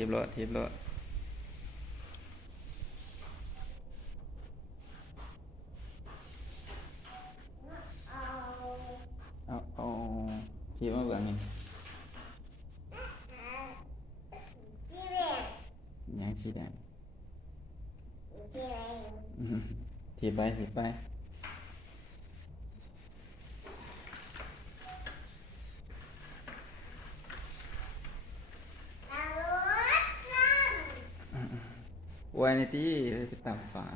ถีบรถถีบรถเอาถีบมาเบิ่งนี่ยังสีแดงถีบไปถีบไปไว้ในที่ไปตับฝา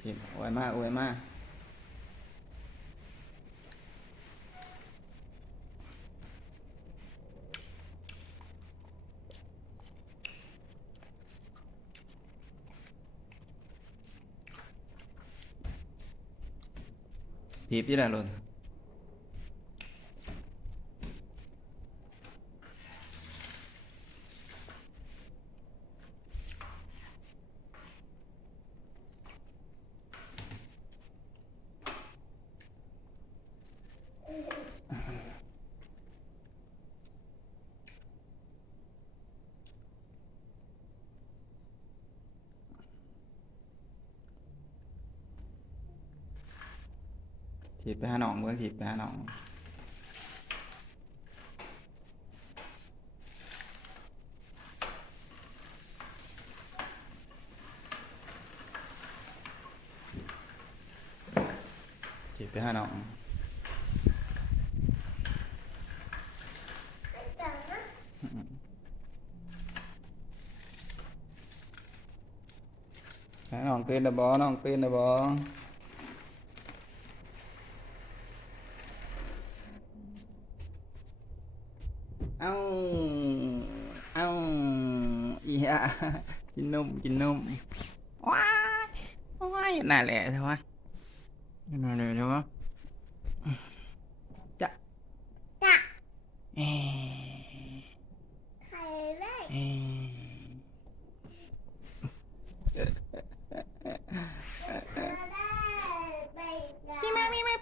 ถีบไว้มากไว้มากถีบยี่ละรถถีบไปหาหนองเมื่อถีบไปหาหนองถีบไปหาหนองน้องตื่นนะบอน้องตื่นนะบอเอาอีฮะกินนมกินนมว้ายว้ายน่าแหละใช่ไหมน่าแหละใช่ไหมจะเอ๊ใครเลย เอ๊ไปพี่แม่พี่แม่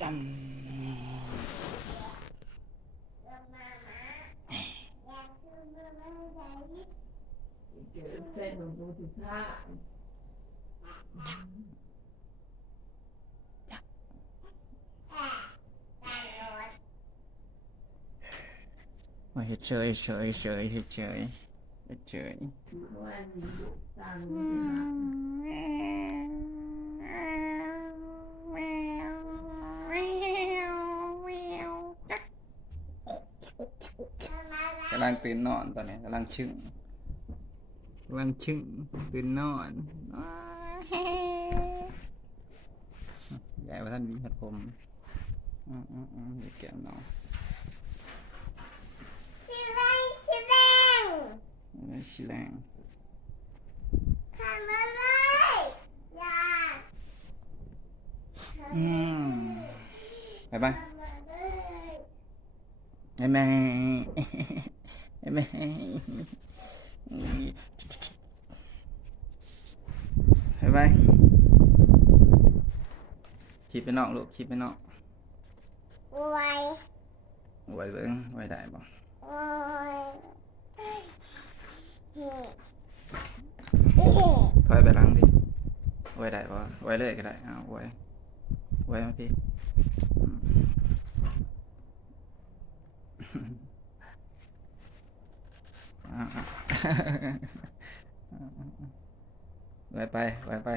จำเกิดเส้นของตัวสุดท้าย มาเฉยเฉยเฉยเฉยเฉยเฉย วันต่างสิฮะกำลังตื่นนอนตอนนี้กำลังชึ่งตื่นนอนใหญ่ว่าท่านมีหัดผมเด็กแก้วน้องชิแรงชิแรง ชิแรง ทำอะไรอย่า ไปบ้าง ทำอะไร ไอ้แม่ไอ้แม่ไปไปคิดไปนอกลูกคิดไปนอก ไว ไว้เบิ้งไว้ได้บ่ โอ้ย ถอยไปหลังดิไว้ได้บ่ไว้เลยก็ได้เอาไว้บางทีไว้ไป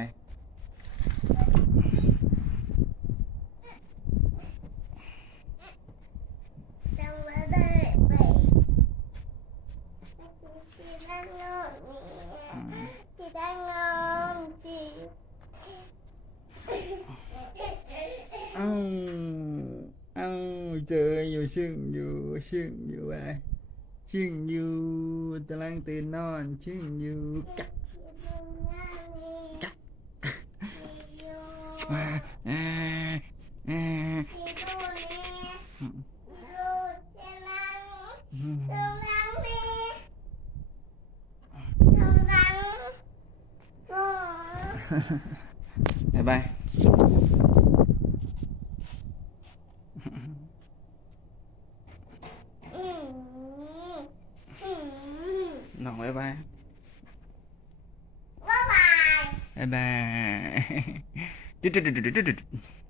ทำอะไรไปชิแรงนอนนี่ชิแรงนอนจี เอาเจออยู่ชึ่งอยู่ไปชึ่งอยู่กำลังตื่นนอนชึ่งอยู่กัก บ๊ายบาย อืมอืม น้องบ๊ายบาย บ๊ายบาย บ๊ายบาย